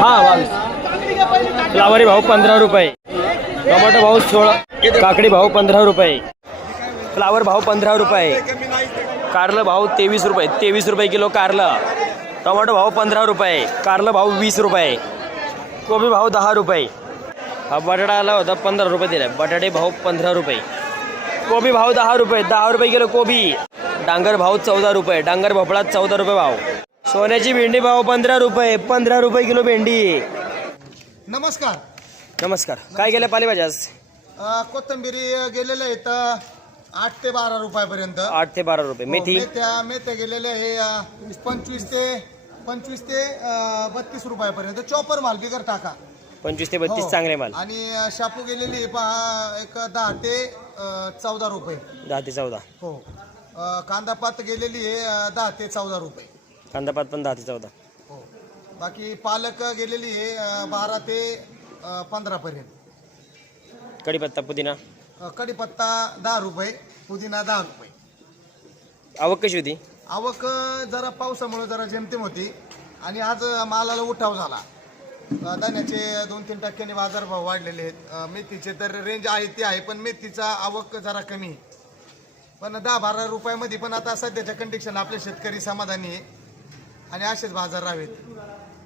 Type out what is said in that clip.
हा बावीस फ्लावरी भाऊ पंधरा रुपये. टोमॅटो भाऊ सोळा काकडी भाऊ पंधरा रुपये. फ्लावर भाव पंधरा रुपये. कारलं भाव तेवीस रुपये तेवीस रुपये किलो कारलं. टोमॅटो भाव पंधरा रुपये कारलं भाव वीस रुपये. कोबी भाव दहा रुपये. हा बटाटा आला होता पंधरा रुपये दिला. बटाटे भाव पंधरा रुपये. कोबी भाव दहा रुपये दहा रुपये किलो कोबी. डांगर भाव चौदा रुपये डांगर भोपळा चौदा रुपये भाव. सोन्याची भेंडी भाव पंधरा रुपये पंधरा रुपये किलो भेंडी. नमस्कार. नमस्कार. काय गेल्या पालेभाज्या आज? अ, कोथिंबिरी गेलेल्या आहेत अ, आठ ते बारा रुपयापर्यंत. हो, आठ ते बारा रुपये. मेथी? मेथ्या मेथ्या गेलेल्या हे अ, पंचवीस ते पंचवीस ते अ, बत्तीस रुपयापर्यंत. चॉपर माल बिगर टाका. पंचवीस ते हो. बत्तीस चांगले माल. आणि अ, शापू गेलेली आहे पहा एक दहा ते अ, चौदा रुपये. दहा ते चौदा. हो. अ, कांदा पात गेलेली आहे अ, दहा ते चौदा रुपये. कांदापात पण दहा ते चौदा. हो. बाकी पालक गेलेली आहे अ, बारा ते पंधरा पर्यंत. कढीपत्ता पुदिना? अ, कढीपत्ता दहा रुपये पुदिना दहा रुपये. आवक कशी होती? आवक अ, जरा पावसामुळे जरा जेमतेम होती आणि आज अ, मालाला उठाव झाला. अ, धान्याचे दोन तीन टक्क्यांनी बाजारभाव वाढलेले आहेत. अ, मेथीचे तर रेंज आहे ती आहे पण मेथीचा आवक जरा कमी आहे. पण दहा बारा रुपयामध्ये पण आता सध्याच्या कंडिशन आपले शेतकरी समाधानी आहे. आणि असेच बाजार राहावेत